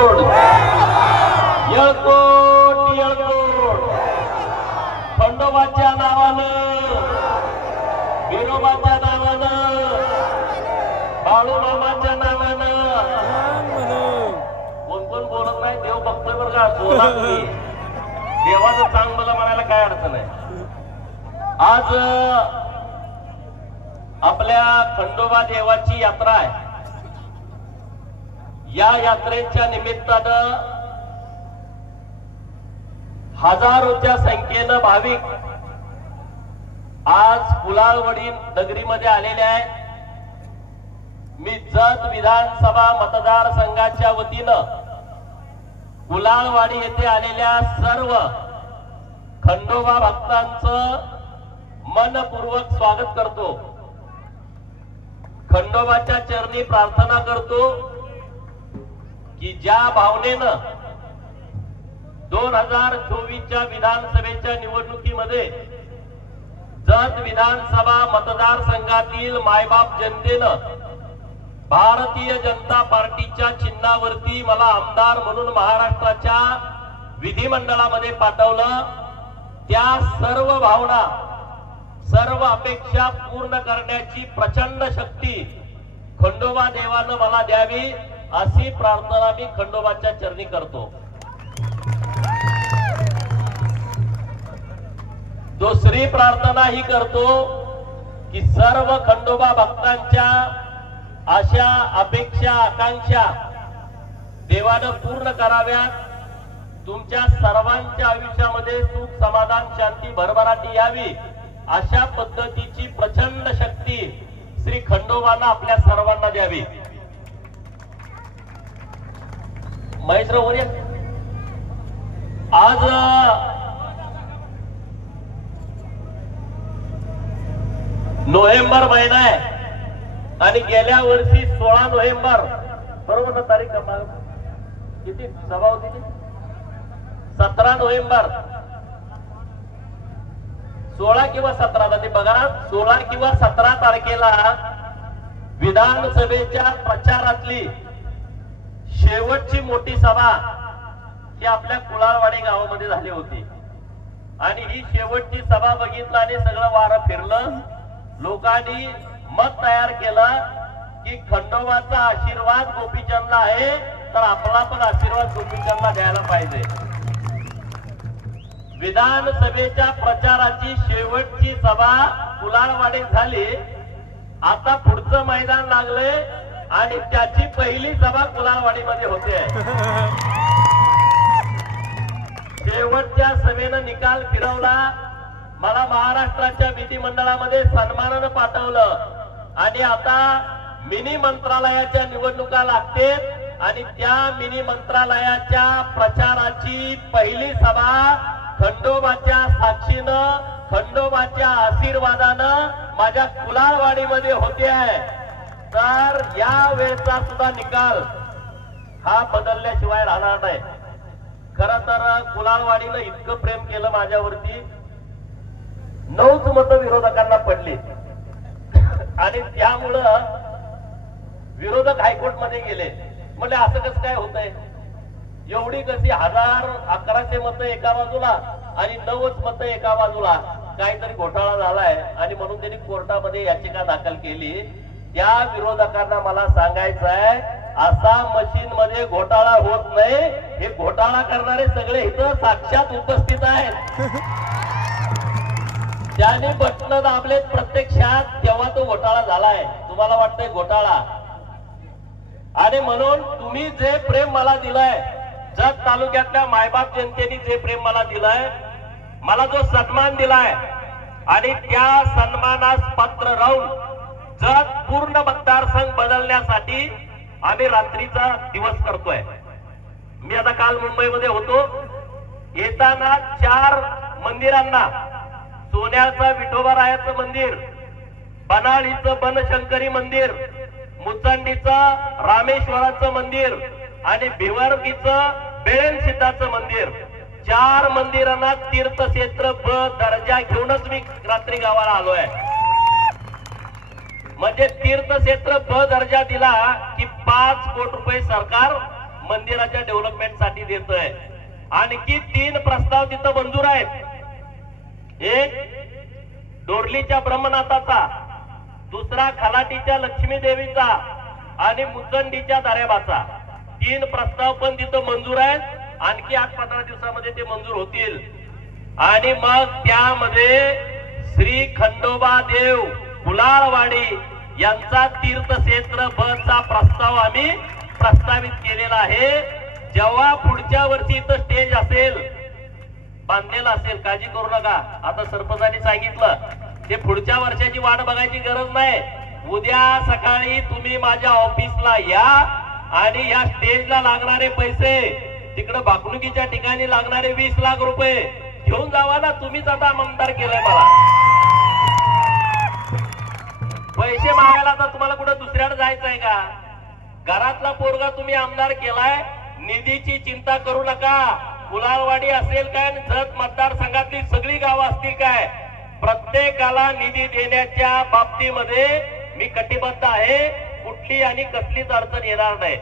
येळकोट येळकोट येळकोट खंडोबाच्या नावानं विरोबाच्या नावानं बाळूमामाच्या नावानं कोण कोण बोलत नाही देव बघतोय बरं का बोला तुम्ही देवाचं चांगलं म्हणायला काय अडचण आहे। आज आपल्या खंडोबा देवाची यात्रा आहे। या यात्रेच्या निमित्तानं हजारोच्या संख्येनं भाविक आज कुलाळवाडी नगरीमध्ये आलेले आहेत। मी जत विधानसभा मतदारसंघाच्या वतीनं कुलाळवाडी येथे आलेल्या सर्व खंडोबा भक्तांचं मनपूर्वक स्वागत करतो। खंडोबाच्या चरणी प्रार्थना करतो की ज्या भावनेनं 2024च्या विधानसभेच्या निवडणुकीमध्ये जत विधानसभा मतदारसंघातील मायबाप जनतेनं भारतीय जनता पार्टीच्या चिन्हावरती मला आमदार म्हणून महाराष्ट्राच्या विधिमंडळामध्ये पाठवलं, त्या सर्व भावना सर्व अपेक्षा पूर्ण करण्याची प्रचंड शक्ती खंडोबा देवानं मला द्यावी अशी प्रार्थना मी खंडोबाच्या चरणी करतो। दुसरी प्रार्थना ही करतो की सर्व खंडोबा भक्तांच्या आशा अपेक्षा आकांक्षा देवानं पूर्ण कराव्यात। तुमच्या सर्वांच्या आयुष्यामध्ये सुख समाधान शांती भरभराटी यावी अशा पद्धतीची प्रचंड शक्ती श्री खंडोबांना आपल्या सर्वांना द्यावी। महेशराव आज नोव्हेंबर महिना आहे आणि गेल्या वर्षी 16 नोव्हेंबर बरोबर ना तारीख किती सभा होती 17 नोव्हेंबर 16 किंवा 17 ते बघा 16 किंवा 17 तारखेला विधानसभेच्या प्रचारातली शेवटची मोठी सभा ही आपल्या कुलाळवाडी गावामध्ये झाली होती आणि ही शेवटची सभा बघितलं आणि सगळं वारं फिरलं। लोकांनी मत तयार केलं की खंडोबाचा आशीर्वाद गोपीचंदला आहे तर आपला पण आशीर्वाद गोपीचंदला द्यायला पाहिजे। विधानसभेच्या प्रचाराची शेवटची सभा कुलाळवाडीत झाली, आता पुढचं मैदान लागले आणि त्याची पहिली सभा कुलाळवाडीमध्ये होते। शेवटच्या सभेनं निकाल फिरवला, मला महाराष्ट्राच्या विधिमंडळामध्ये सन्मानानं पाठवलं आणि आता मिनी मंत्रालयाच्या निवडणुका लागतात आणि त्या मिनी मंत्रालयाच्या प्रचाराची पहिली सभा खंडोबाच्या साक्षीनं खंडोबाच्या आशीर्वादानं माझ्या कुलाळवाडीमध्ये होते आहे। तर या वेळचा सुद्धा निकाल हा बदलल्याशिवाय राहणार नाही। खरं तर कुलाळवाडीनं इतकं प्रेम केलं माझ्यावरती, 9च मतं विरोधकांना पडली आणि त्यामुळं विरोधक हायकोर्टमध्ये गेले। म्हणजे असं कसं काय होतंय, एवढी कशी 1100 मतं एका बाजूला आणि 9च मतं एका बाजूला, काहीतरी घोटाळा झालाय आणि म्हणून त्यांनी कोर्टामध्ये याचिका दाखल केली। त्या विरोधकांना मला सांगायचं आहे, असा मशीन मध्ये घोटाळा होत नाही, हे घोटाळा करणारे सगळे इथं साक्षात उपस्थित आहेत। ज्यांनी बटन दाबलेत प्रत्यक्षात तेव्हा तो घोटाळा झालाय। तुम्हाला वाटतंय घोटाळा, आणि म्हणून तुम्ही जे प्रेम मला दिलंय, जत तालुक्यातल्या मायबाप जनतेने जे प्रेम मला दिलंय, मला जो सन्मान दिलाय आणि त्या सन्मानास पात्र राहून जत पूर्ण मतदारसंघ बदलण्यासाठी आम्ही रात्रीचा दिवस करतोय। मी आता काल मुंबईमध्ये होतो, येताना 4 मंदिरांना, सोन्याचं विठोबारायाचं मंदिर, बनाळीचं बनशंकरी मंदिर, मुचंडीचं रामेश्वराचं मंदिर आणि भिवरकीचं बेळणसिद्धाचं मंदिर, 4 मंदिरांना तीर्थक्षेत्र ब दर्जा घेऊनच मी रात्री गावाला आलोय। म्हणजे तीर्थक्षेत्र ब दर्जा दिला की 5 कोटी रुपये सरकार मंदिराच्या डेव्हलपमेंटसाठी देतोय. आणखी 3 प्रस्ताव तिथं मंजूर आहेत. एक डोरलीच्या ब्रह्मनाथाचा, दुसरा खलाटीच्या लक्ष्मी देवीचा आणि मुचंडीच्या दर्याबाचा. 3 प्रस्ताव पण तिथं मंजूर आहेत. आणखी 8-15 दिवसामध्ये ते मंजूर होतील. आणि मग त्यामध्ये श्री खंडोबा देव कुलाळवाडी यांचा तीर्थक्षेत्र बसचा प्रस्ताव आम्ही प्रस्तावित केलेला आहे. जेव्हा पुढच्या वर्षी इथं स्टेज असेल, बांधलेला असेल, काळजी करू नका. आता सरपंचांनी सांगितलं ते पुढच्या वर्षाची वाट बघायची गरज नाही. उद्या सकाळी तुम्ही माझ्या ऑफिसला या आणि या स्टेजला लागणारे पैसे, तिकडे बाकणुकीच्या ठिकाणी लागणारे 20 लाख रुपये घेऊन जावा ना. तुम्हीच आता आमदार केलंय मला. पैसे मागायला तर तुम्हाला कुठं दुसऱ्याकडे जायचं आहे का? घरातला पोरगा तुम्ही आमदार केलाय. निधीची चिंता करू नका. कुलाळवाडी असेल काय, जत मतदारसंघातली सगळी गावं असतील काय, प्रत्येकाला निधी देण्याच्या बाबतीमध्ये मी कटिबद्ध आहे. कुठली आणि कसलीच अडचण येणार नाही.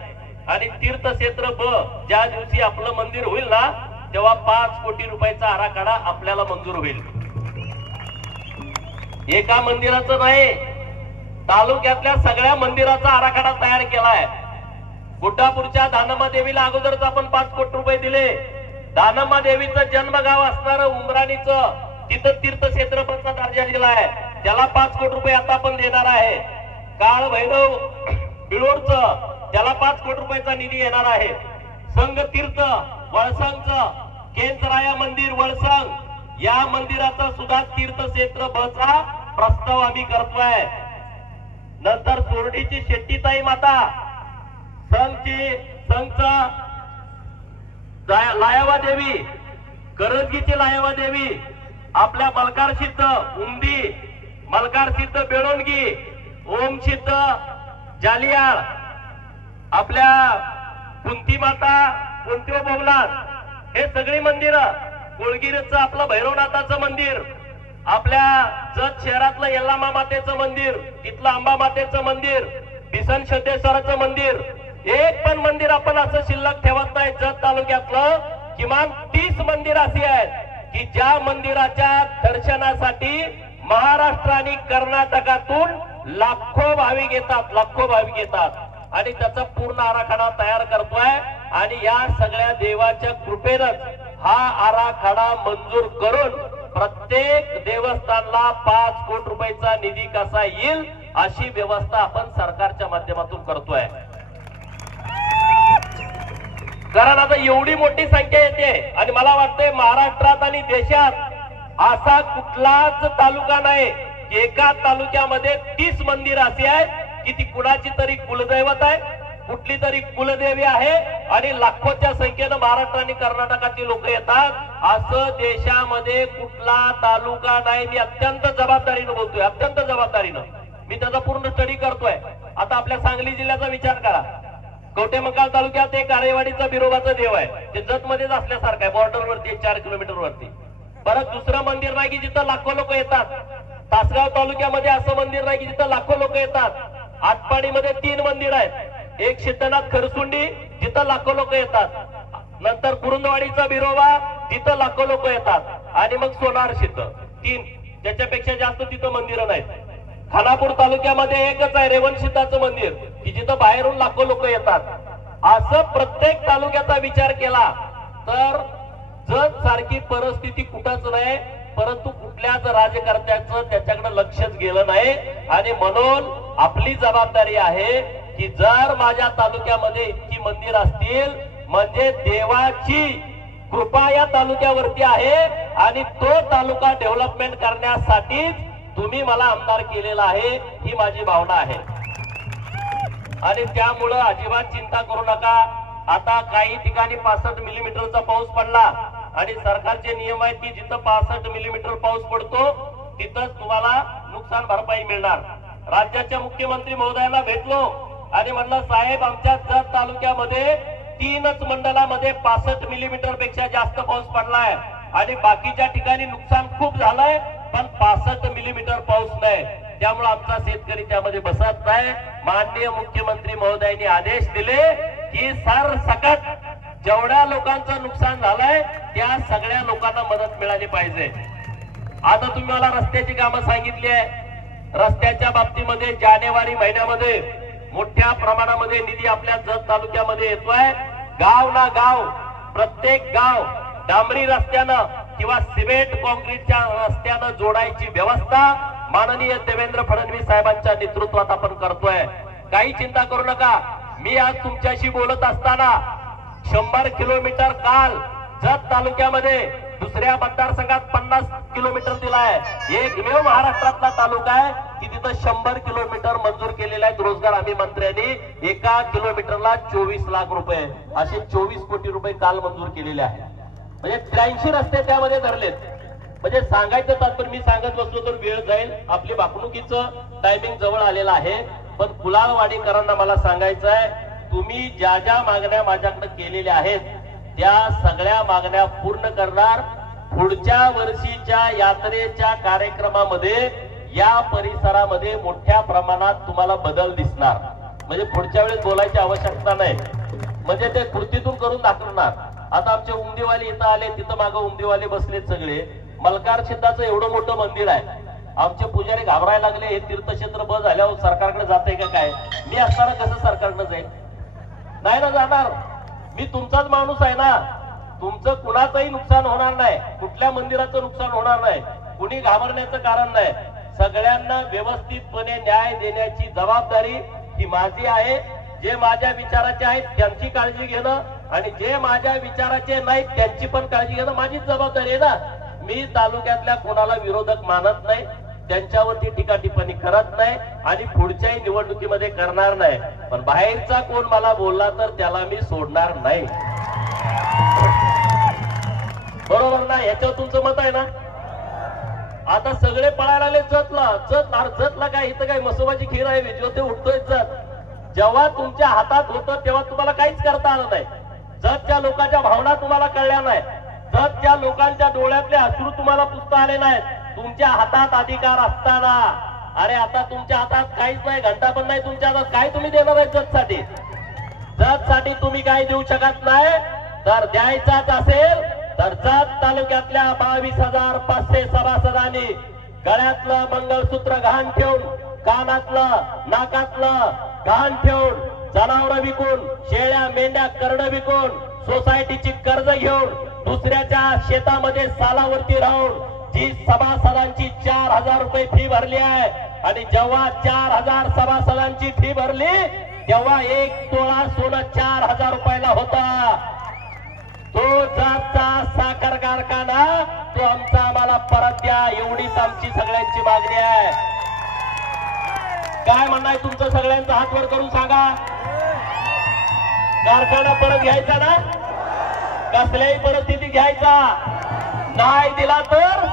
आणि तीर्थक्षेत्र ब ज्या दिवशी आपलं मंदिर होईल ना, तेव्हा 5 कोटी रुपयाचा आराखडा आपल्याला मंजूर होईल. एका मंदिराचं नाही, तालुक्यातल्या सगळ्या मंदिराचा आराखडा तयार केलाय. गुड्डापूरच्या दानम्मा देवीला अगोदरच आपण 5 कोटी रुपये दिले. दानम्मा देवीचं जन्मगाव असणारं उमराणीचं, तिथं तीर्थक्षेत्र बसचा दर्जा दिलाय, त्याला 5 कोटी रुपये आता आपण देणार आहे. काळ भैरव बिळोरचं, त्याला 5 कोटी रुपयाचा निधी येणार आहे. संघ तीर्थ वळसंगचं, केंद्राया मंदिर वळसंग, या मंदिराचा सुद्धा तीर्थक्षेत्र बसचा प्रस्ताव आम्ही करतोय. नंतर सोरडीची शेट्टीताई माता, संघचा लायवा देवी, करंजीची लायवा देवी, आपल्या मलकार सिद्ध उमदी, मलकार सिद्ध बेळोणगी, ओम सिद्ध जालियाळ, आपल्या कुंती माता कुंतीव बोमनाथ, हे सगळी मंदिरं. कोळगिरीचं आपलं भैरवनाथाचं मंदिर, आपल्या जत शहरातलं यल्लामा मातेचं मंदिर, तिथलं अंबा मातेचं मंदिर, बिसन सिद्धेश्वराचं मंदिर, एक पण मंदिर आपण असं शिल्लक ठेवत नाही. जत तालुक्यातलं किमान 30 मंदिर अशी आहेत की ज्या मंदिराच्या दर्शनासाठी महाराष्ट्र आणि कर्नाटकातून लाखो भाविक येतात, लाखो भाविक येतात. आणि त्याचा पूर्ण आराखडा तयार करतोय. आणि या सगळ्या देवाच्या कृपेनच हा आराखडा मंजूर करून प्रत्येक देवस्थानला 5 कोटी रुपयाचा निधी कसा येईल अशी व्यवस्था आपण सरकारच्या माध्यमातून करतोय. कारण आता एवढी मोठी संख्या येते आणि मला वाटतंय महाराष्ट्रात आणि देशात असा कुठलाच तालुका नाही, एका तालुक्यामध्ये 30 मंदिर अशी आहेत की ती कुणाची तरी कुलदैवत आहे, कुठली तरी कुलदेवी आहे आणि लाखोच्या संख्येनं महाराष्ट्र आणि कर्नाटकातील लोक येतात. असं देशामध्ये कुठला तालुका नाही. मी अत्यंत जबाबदारीनं बोलतोय, अत्यंत जबाबदारीनं. मी त्याचा पूर्ण स्टडी करतोय. आता आपल्या सांगली जिल्ह्याचा विचार करा. कवठेमंकाळ तालुक्यात एक आरेवाडीचा बिरोबाचं देव आहे, ते जत मध्येच असल्यासारखं आहे, बॉर्डरवरती 4 किलोमीटर वरती. परत दुसरं मंदिर नाही की जिथं लाखो लोक येतात. तासगाव तालुक्यामध्ये असं मंदिर नाही की जिथं लाखो लोक येतात. आटपाडीमध्ये 3 मंदिर आहेत. एक सिद्धनाथ खरसुंडी, जिथं लाखो लोक येतात. नंतर कुरुंदवाडीचा बिरोबा, तिथं लाखो लोक येतात. आणि मग सोनार सिद्ध, 3, त्याच्यापेक्षा जास्त तिथं मंदिरं नाहीत. खानापूर तालुक्यामध्ये एकच आहे रेवणसिद्धाचं मंदिर की जिथं बाहेरून लाखो लोक येतात. असं प्रत्येक तालुक्याचा विचार केला तर जत सारखी परिस्थिती कुठंच नाही. परंतु कुठल्याच राजकर्त्याचं त्याच्याकडे लक्षच गेलं नाही. आणि म्हणून आपली जबाबदारी आहे की जर माझ्या तालुक्यामध्ये इतकी मंदिर असतील म्हणजे देवाची कृपा या तालुक्यावरती आहे आणि तो तालुका डेव्हलपमेंट करण्यासाठीच तुम्ही मला आमदार केलेला आहे, ही माझी भावना आहे. आणि त्यामुळं अजिबात चिंता करू नका. आता काही ठिकाणी 65 मिलीमीटरचा पाऊस पडला आणि सरकारचे नियम आहेत की जिथं 65 मिलीमीटर पाऊस पडतो तिथंच तुम्हाला नुकसान भरपाई मिळणार. राज्याच्या मुख्यमंत्री महोदयांना भेटलो आणि म्हणलं साहेब आमच्या जत तालुक्यामध्ये 3च मंडलामध्ये 65 मिलीमीटर पेक्षा जास्त पाऊस पडलाय आणि बाकीच्या ठिकाणी नुकसान खूप झालंय पण 65 मिलीमीटर पाऊस नाही. त्यामुळे आमचा शेतकरी त्यामध्ये बसत नाही. माननीय मुख्यमंत्री महोदयांनी आदेश दिले की सरसकट जेवढ्या लोकांचं नुकसान झालंय त्या सगळ्या लोकांना मदत मिळाली पाहिजे. आता तुम्ही मला रस्त्याची कामं सांगितली आहे. रस्त्याच्या बाबतीमध्ये जानेवारी महिन्यामध्ये मोठ्या प्रमाणामध्ये निधी आपल्या जत तालुक्यामध्ये येतोय. गाव ना गाव, प्रत्येक गाव डांबरी रस्त्यानं किंवा सिमेंट कॉन्क्रीटच्या रस्त्यानं जोडायची व्यवस्था माननीय देवेंद्र फडणवीस साहेबांच्या नेतृत्वात आपण करतोय. काही चिंता करू नका. मी आज तुमच्याशी बोलत असताना 100 किलोमीटर काल जत तालुक्यामध्ये दुसऱ्या मतदारसंघात 50 किलोमीटर दिलाय. एकमेव महाराष्ट्रातला तालुका आहे की तिथं 100 किलोमीटर मंजूर केलेले आहेत. रोजगार हमी मंत्र्यांनी एका किलोमीटरला 24 लाख रुपये असे 24 कोटी रुपये काल मंजूर केलेले आहेत. म्हणजे 83 रस्ते त्यामध्ये धरलेत. म्हणजे सांगायचं तात्पर्य, मी सांगत बसलो तर वेळ जाईल. आपली वागणुकीचं टायमिंग जवळ आलेलं आहे. पण कुलाळवाडीकरांना मला सांगायचं आहे, तुम्ही ज्या ज्या मागण्या माझ्याकडे केलेल्या आहेत त्या सगळ्या मागण्या पूर्ण करणार. पुढच्या वर्षीच्या यात्रेच्या कार्यक्रमामध्ये या परिसरामध्ये मोठ्या प्रमाणात तुम्हाला बदल दिसणार. म्हणजे पुढच्या वेळेस बोलायची आवश्यकता नाही, म्हणजे ते कृतीतून करून दाखवणार. आता आमचे उमदीवाले इथं आले, तिथं मागं उमदीवाले बसलेत सगळे. मलकार सिद्धाचं एवढं मोठं मंदिर आहे. आमचे पुजारी घाबरायला लागले, हे तीर्थक्षेत्र बंद झाल्यावर सरकारकडे जाते का काय. मी असताना कसं सरकारकडे जाईल? नाही ना जाणार. मी तुमचाच माणूस आहे ना. तुमचं कुणाचंही नुकसान होणार नाही, कुठल्या मंदिराचं नुकसान होणार नाही, कुणी घाबरण्याचं कारण नाही. सगळ्यांना व्यवस्थितपणे न्याय देण्याची जबाबदारी ही माझी आहे. जे माझ्या विचाराचे आहेत त्यांची काळजी घेणं आणि जे माझ्या विचाराचे नाहीत त्यांची पण काळजी घेणं माझीच जबाबदारी आहे ना. मी तालुक्यातल्या कोणाला विरोधक मानत नाही, त्यांच्यावरती टीका टिप्पणी करत नाही आणि पुढच्याही निवडणुकीमध्ये करणार नाही. पण बाहेरचा कोण मला बोलला तर त्याला मी सोडणार नाही. बरोबर ना? याच्यावर तुमचं मत आहे ना? आता सगळे पळायला आले जतला. जतला काय, इथं काय मसोबाची खीर आहे? जो ते उठतोय जत. जेव्हा तुमच्या हातात होतं तेव्हा तुम्हाला काहीच करता आलं नाही. जतच्या लोकांच्या भावना तुम्हाला कळल्या नाही. जतच्या लोकांच्या डोळ्यातले अश्रू तुम्हाला पुसता आले नाहीत. तुमच्या हातात अधिकार असताना, अरे आता तुमच्या हातात काहीच नाही, घंटा पण नाही तुमच्या हातात. काय तुम्ही देणार आहे जतसाठी? जतसाठी तुम्ही काय देऊ शकत नाही. तर द्यायचाच असेल तर जत तालुक्यातल्या 22,500 सभासदांनी गळ्यातलं मंगळसूत्र घाण ठेवून, कानातलं नाकातलं घाण ठेवून, जनावर विकून, शेळ्या मेंढ्या करड विकून, सोसायटीची कर्ज घेऊन, दुसऱ्याच्या शेतामध्ये सालावरती राहून जी सभासदांची 4,000 रुपये फी भरली आहे. आणि जेव्हा 4,000 सभासदांची फी भरली तेव्हा 1 तोळा सोनं 4,000 रुपयाला होता. तो जातचा साखर कारखाना तो आमचा आम्हाला परत द्या, एवढीच आमची सगळ्यांची मागणी आहे. काय म्हणणं आहे तुमचं? सगळ्यांचा हात वर करून सांगा. कारखाना परत घ्यायचा ना? कसल्याही परिस्थितीत घ्यायचा. नाही दिला तर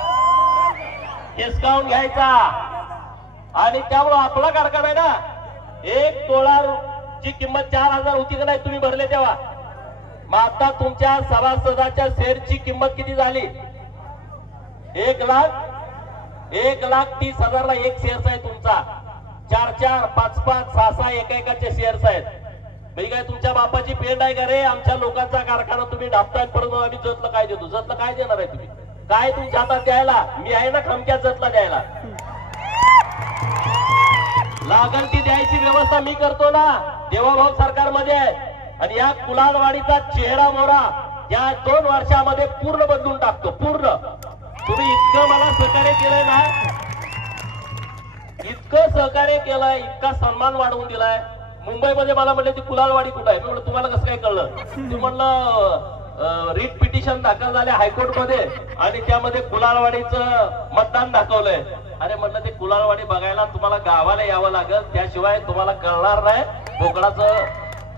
हिसकावून घ्यायचा. आणि त्यामुळे आपला कारखाना आहे ना. 1 तोळाची किंमत 4,000 होती का नाही तुम्ही भरले तेव्हा? मग आता तुमच्या सभासदाच्या शेअरची किंमत किती झाली? 1,30,000ला एक शेअर्स आहे तुमचा. 4-4, 5-5, 6-6 एकेकाचे शेअर्स आहेत. म्हणजे काय तुमच्या बापाची पेंड आहे का रे? आमच्या लोकांचा कारखाना तुम्ही ढापताय, परंतु आम्ही जतला काय देतो? जतला काय देणार आहे तुम्ही? काय तुमच्या हातात द्यायला? मी आहे ना खमक्या जतला द्यायला. लागल ती द्यायची व्यवस्था मी करतो ना. देवाभाऊ सरकारमध्ये आहे. आणि या कुलाळवाडीचा चेहरा मोहरा या 2 वर्षामध्ये पूर्ण बदलून टाकतो. पूर्ण. तुम्ही इतकं मला सहकार्य केलंय ना, इतकं सहकार्य केलंय, इतका सन्मान वाढवून दिलाय. मुंबईमध्ये मला म्हणले ती कुलाळवाडी कुठं आहे? मी म्हणलं तुम्हाला कसं काय कळलं? ते म्हणलं रिट पिटिशन दाखल झाले हायकोर्टमध्ये आणि त्यामध्ये कुलाळवाडीचं मतदान दाखवलंय. अरे म्हटलं ते कुलाळवाडी बघायला तुम्हाला गावाला यावं लागेल, त्याशिवाय तुम्हाला कळणार नाही. बोकडाचं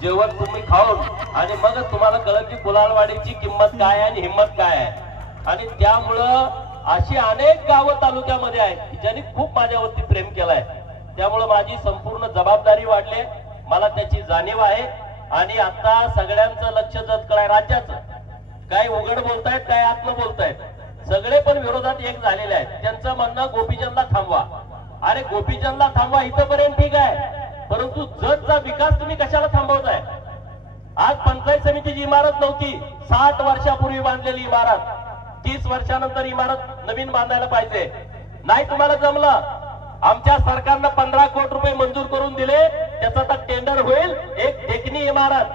जेवण तुम्ही खाऊन आणि मग तुम्हाला कळेल की कुलाळवाडीची किंमत काय आणि हिंमत काय आहे. आणि त्यामुळं अशी अनेक गावं तालुक्यामध्ये आहेत की ज्यांनी खूप माझ्यावरती प्रेम केलाय. त्यामुळं माझी संपूर्ण जबाबदारी वाढली, मला त्याची जाणीव आहे. आणि आता सगळ्यांचं लक्ष जतकडे राज्याचं. काय उघड बोलतायत, काय आत्म बोलतायत, सगळे पण विरोधात एक झालेले आहेत. त्यांचं म्हणणं गोपीचंदला थांबवा. अरे गोपीचंदला थांबवा इथपर्यंत ठीक आहे, परंतु जतचा विकास तुम्ही कशाला थांबवताय? आज पंचायत समितीची इमारत नव्हती, 60 वर्षापूर्वी बांधलेली इमारत, 30 वर्षानंतर इमारत नवीन बांधायला पाहिजे. नाही तुम्हाला जमलं, आमच्या सरकारनं 15 कोटी रुपये मंजूर करून दिले, त्याचा आता टेंडर होईल. एक देखणी इमारत,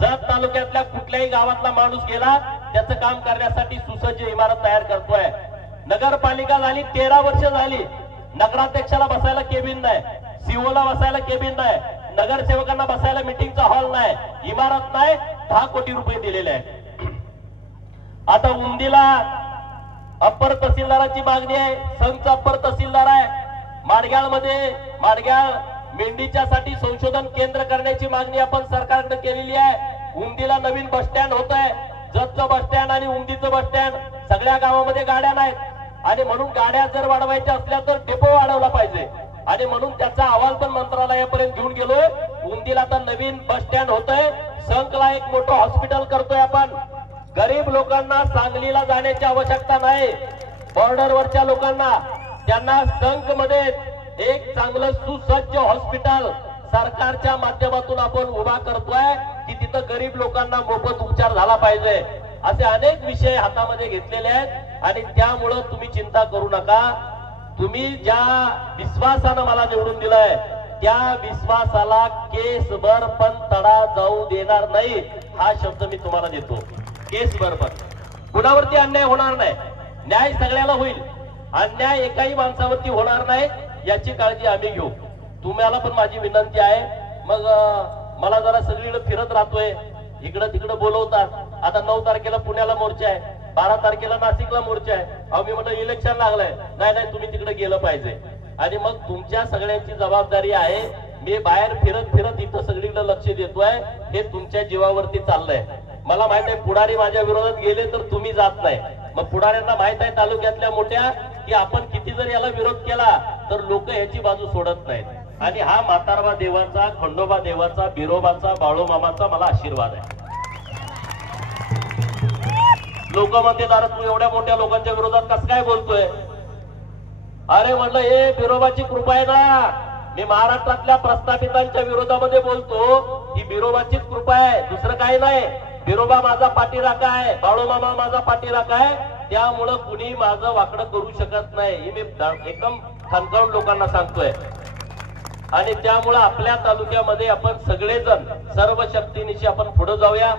जत तालुक्यातल्या कुठल्याही गावातला माणूस गेला त्याचं काम करण्यासाठी सुसज्ज इमारत तयार करतोय. नगरपालिका झाली 13 वर्ष झाली, नगराध्यक्षाला बसायला केबिन नाही, सीओला बसायला केबिन नाही, नगरसेवकांना बसायला मीटिंगचा हॉल नाही, इमारत नाही, 10 कोटी रुपये दिलेले आहे. आता उंदीला अप्पर तहसीलदाराची मागणी आहे, संघचा अप्पर तहसीलदार आहे. माडग्याळ मेंढीच्या साठी संशोधन केंद्र करण्याची मागणी आपण सरकारकडे केलेली आहे. उंदीला नवीन बस स्टँड होत आहे, जतचं बस स्टँड आणि उंदीचं बस स्टँड, सगळ्या गावामध्ये गाड्या नाहीत आणि म्हणून गाड्या जर वाढवायच्या असल्या तर डेपो वाढवला पाहिजे आणि म्हणून त्याचा अहवाल पण मंत्रालयापर्यंत घेऊन गेलोय. उंदीला आता नवीन बस स्टँड होतंय, संघला एक मोठं हॉस्पिटल करतोय आपण. गरीब लोकांना सांगलीला जाण्याची आवश्यकता नाही, बॉर्डरवरच्या लोकांना त्यांना संघ मध्ये एक चांगलं सुसज्ज हॉस्पिटल सरकारच्या माध्यमातून आपण उभा करतोय की तिथं गरीब लोकांना मोफत उपचार झाला पाहिजे. असे अनेक विषय हातामध्ये घेतलेले आहेत आणि त्यामुळं तुम्ही चिंता करू नका. तुम्ही ज्या विश्वासानं मला निवडून दिलंय त्या विश्वासाला केसभर पण तडा जाऊ देणार नाही, हा शब्द मी तुम्हाला देतो. केसभर पण कुणावरती अन्याय होणार नाही, न्याय सगळ्याला होईल, अन्याय एकाही माणसावरती होणार नाही याची काळजी आम्ही घेऊ. तुम्हाला पण माझी विनंती आहे. मग मला जरा सगळीकडे फिरत राहतोय, इकडं तिकडं बोलवतात. आता 9 तारखेला पुण्याला मोर्चा आहे, 12 तारखेला नाशिकला मोर्चा आहे. अहो मी म्हटलं इलेक्शन लागलंय, नाही तुम्ही तिकडे गेलं पाहिजे. आणि मग तुमच्या सगळ्यांची जबाबदारी आहे. मी बाहेर फिरत फिरत इथं सगळीकडे लक्ष देतोय, हे तुमच्या जीवावरती चाललंय. मला माहित आहे पुढारी माझ्या विरोधात गेले तर तुम्ही जात नाही. मग पुढाऱ्यांना माहित आहे तालुक्यातल्या मोठ्या की आपण किती जर याला विरोध केला तर लोक याची बाजू सोडत नाहीत. आणि हा म्हातारबा देवाचा, खंडोबा देवाचा, बिरोबाचा, बाळूमामाचा मला आशीर्वाद आहे. लोक म्हणते दादा तू एवढ्या मोठ्या लोकांच्या विरोधात कसं काय बोलतोय. अरे म्हणलं हे बिरोबाची कृपा आहे ना, मी महाराष्ट्रातल्या प्रस्थापितांच्या विरोधामध्ये बोलतो, ही बिरोबाचीच कृपा आहे, दुसरं काही नाही. बिरोबा माझा पाठीराखा आहे, बाळूमामा माझा पाठीराखा आहे, त्यामुळं कुणी माझं वाकडं करू शकत नाही, हे मी एकदम खणखणून लोकांना सांगतोय. आणि त्यामुळं आपल्या तालुक्यामध्ये आपण सगळेजण सर्व शक्तीनिशी आपण पुढे जाऊया.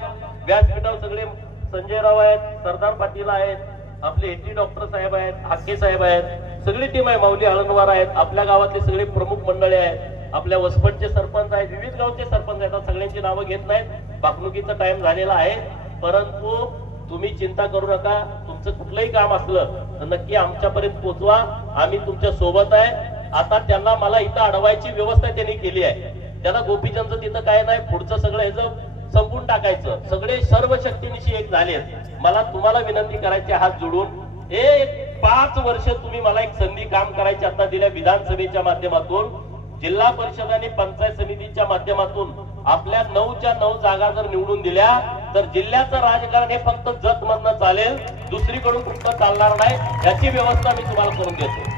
व्यासपीठावर सगळे संजयराव आहेत, सरदार पाटील आहेत, आपले एटी डॉक्टर साहेब आहेत, हाके साहेब आहेत, सगळी टीम आहे, माऊली आळंदवार आहेत, आपल्या गावातले सगळे प्रमुख मंडळी आहेत, आपल्या वसपटचे सरपंच आहेत, विविध गावचे सरपंच आहेत. सगळ्यांची नावं घेत नाहीत, बाकणुकीचा टाइम झालेला आहे. परंतु तुम्ही चिंता करू नका, तुमचं कुठलंही काम असलं तर नक्की आमच्यापर्यंत पोहोचवा, आम्ही तुमच्या सोबत आहे. आता त्यांना मला इथं अडवायची व्यवस्था त्यांनी केली आहे. त्यांना गोपीचंदचं तिथं काय नाही, पुढचं सगळं ह्याचं संपून टाकायचं. सगळे सर्व शक्तीनिशी एक झालेत. मला तुम्हाला विनंती करायची हात जोडून, हे 5 वर्ष तुम्ही मला एक संधी काम करायची आता दिल्या विधानसभेच्या माध्यमातून, जिल्हा परिषद आणि पंचायत समितीच्या माध्यमातून आपल्या 9च्या 9 जागा जर निवडून दिल्या तर जिल्ह्याचं राजकारण हे फक्त जत मधनं चालेल, दुसरीकडून कुठं चालणार नाही, याची व्यवस्था मी तुम्हाला करून देतो.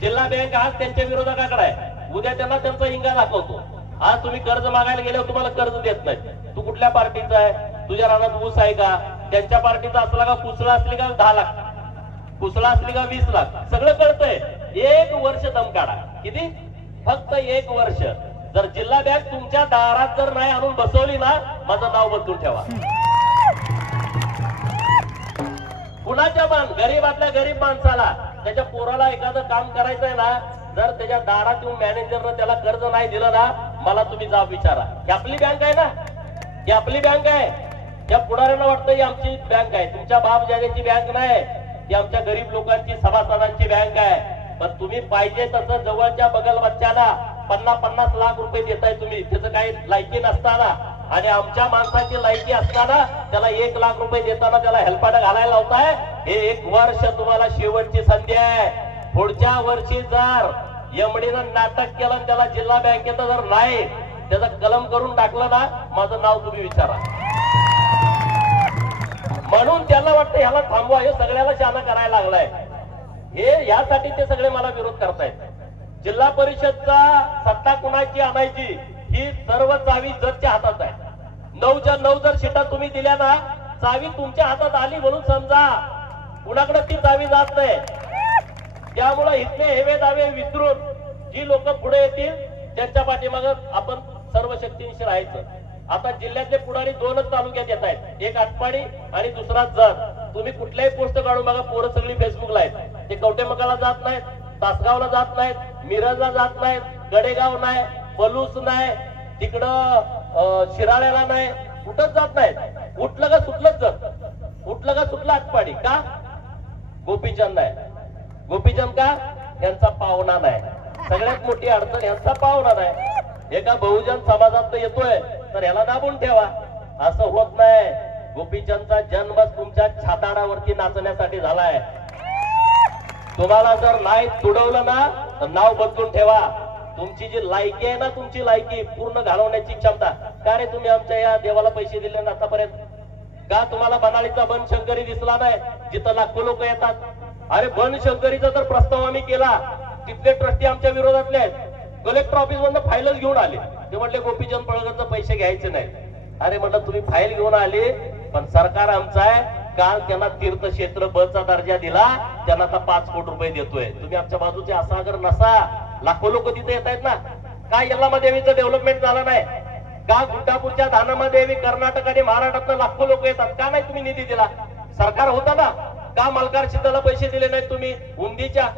जिल्हा बँक आज त्यांच्या विरोधकाकडे आहे, उद्या त्यांना त्यांचा हिंगा दाखवतो. आज तुम्ही कर्ज मागायला गेल्यावर तुम्हाला कर्ज देत नाही. तू कुठल्या पार्टीचा आहे, तुझ्या रानात ऊस आहे का, त्यांच्या पार्टीचा असला का, कुसळा असली का 10 लाख, कुसळा असली का 20 लाख, सगळं कळतंय. 1 वर्ष दम काढा. किती? फक्त 1 वर्ष. जर जिल्हा बँक तुमच्या दारात जर नाही आणून बसवली ना, माझं नाव बदलून ठेवा. कुणाच्या पण गरीबातल्या गरीब माणसाला त्याच्या पोराला एखादं काम करायचंय ना, जर त्याच्या दारात येऊन मॅनेजरनं त्याला कर्ज नाही दिलं ना, मला तुम्ही जाब विचारा. ही आपली बँक आहे ना, ही आपली बँक आहे. त्या पुढाऱ्यांना वाटतं ही आमची बँक आहे. तुमच्या बाप जागेची बँक नाही, ती आमच्या गरीब लोकांची, सभासदांची बँक आहे. पण तुम्ही पाहिजे तसं जवळच्या बगल बच्चाला 50-50 लाख रुपये देताय तुम्ही, त्याचं काही लायकी नसताना, आणि आमच्या माणसाची लायकी असताना त्याला 1 लाख रुपये देताना त्याला हेलपाटा घालायला लावताय. हे 1 वर्ष तुम्हाला शेवटची संधी आहे. पुढच्या वर्षी जर एमडीनं नाटक केलं, त्याला जिल्हा बँकेत जर नाही त्याचं कलम करून टाकलं ना, माझं नाव तुम्ही विचारा. म्हणून त्यांना वाटतं ह्याला थांबवा, हे सगळ्याला शाना करायला लागलाय. हे यासाठी ते सगळे मला विरोध करतायत. जिल्हा परिषदचा सत्ता कुणाची आणायची ही सर्व चावी जतच्या हातात आहे. 9च्या 9 जर सीटा तुम्ही दिल्या ना, चावी तुमच्या हातात आली म्हणून समजा, कुणाकडे ती चावी जात नाही. त्यामुळे इथले हेवे दावे विसरून जी लोक पुढे येतील त्यांच्या पाठीमागे आपण सर्व शक्तीनिशी राहायचं. आता जिल्ह्यातले पुढारी 2च तालुक्यात येत आहेत, एक आटपाडी आणि दुसरा जत. तुम्ही कुठल्याही पोस्ट काढून बघा, पोरं सगळी फेसबुकला आहेत. ते कवटेमकाला जात नाहीत, तासगावला जात नाहीत, मिरजला जात नाहीत, गडेगाव नाही, पलूस नाही, तिकडं शिराळ्याला नाही, कुठंच जात नाहीत. उठलं का सुटलंच जत, उठलं का सुटलं आटपाडी. का? गोपीचंद नाही. गोपीचंद का? यांचा पाहुणा नाही. सगळ्यात मोठी अडचण यांचा पाहुणा नाही. एका बहुजन समाजात येतोय तर याला दाबून ठेवा, असं होत नाही. गोपीचंदचा जन्म तुमच्या छाताडावरती नाचण्यासाठी झालाय. तुम्हाला जर नाही तुडवलं ना तर नाव बदलून ठेवा. तुमची जी लायकी आहे ना, तुमची लायकी पूर्ण घालवण्याची क्षमता. का रे तुम्ही आमच्या या देवाला पैसे दिले ना आतापर्यंत? का तुम्हाला बनाळीचा बनशंकरी दिसला नाही जिथं लाखो लोक येतात? अरे बनशंकरीचा तर प्रस्ताव आम्ही केला, तिथले ट्रस्टी आमच्या विरोधातले आहेत. कलेक्टर ऑफिस मधून फाईलच घेऊन आले. ते म्हटले गोपीचंद पळकरचं पैसे घ्यायचे नाही. अरे म्हटलं तुम्ही फाईल घेऊन आले, पण सरकार आमचं आहे. काल त्यांना तीर्थक्षेत्र बचा दर्जा दिला, त्यांना आता 5 कोटी रुपये देतोय. तुम्ही आमच्या बाजूचे असा अगर नसा, लाखो लोक तिथे येत आहेत ना. का यल्लामादेवीचं डेव्हलपमेंट झालं नाही? का गुड्डापूरच्या धानमादेवी कर्नाटक आणि महाराष्ट्रात लाखो लोक येतात? का नाही तुम्ही निधी दिला? सरकार होता ना. का मलकार सिद्धाला पैसे दिले नाहीत तुम्ही? उंदीच्या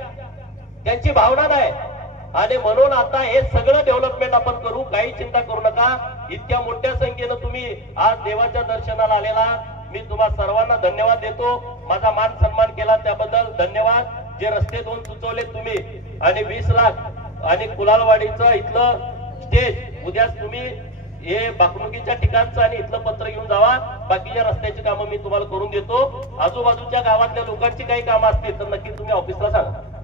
त्यांची भावना नाही. आणि म्हणून आता हे सगळं डेव्हलपमेंट आपण करू, काही चिंता करू नका. इतक्या मोठ्या संख्येनं तुम्ही आज देवाच्या दर्शनाला आलेला, मी तुम्हा सर्वांना धन्यवाद देतो. माझा मान सन्मान केला त्याबद्दल धन्यवाद. जे रस्ते 2 सुचवले तुम्ही आणि 20 लाख आणि कुलालवाडीचं इथलं स्टेज, उद्या तुम्ही हे बाकणुकीच्या ठिकाणचं आणि इथलं पत्र घेऊन जावा. बाकीच्या रस्त्याची कामं मी तुम्हाला करून देतो. आजूबाजूच्या गावातल्या लोकांची काही कामं असतील तर नक्की तुम्ही ऑफिसला सांगा.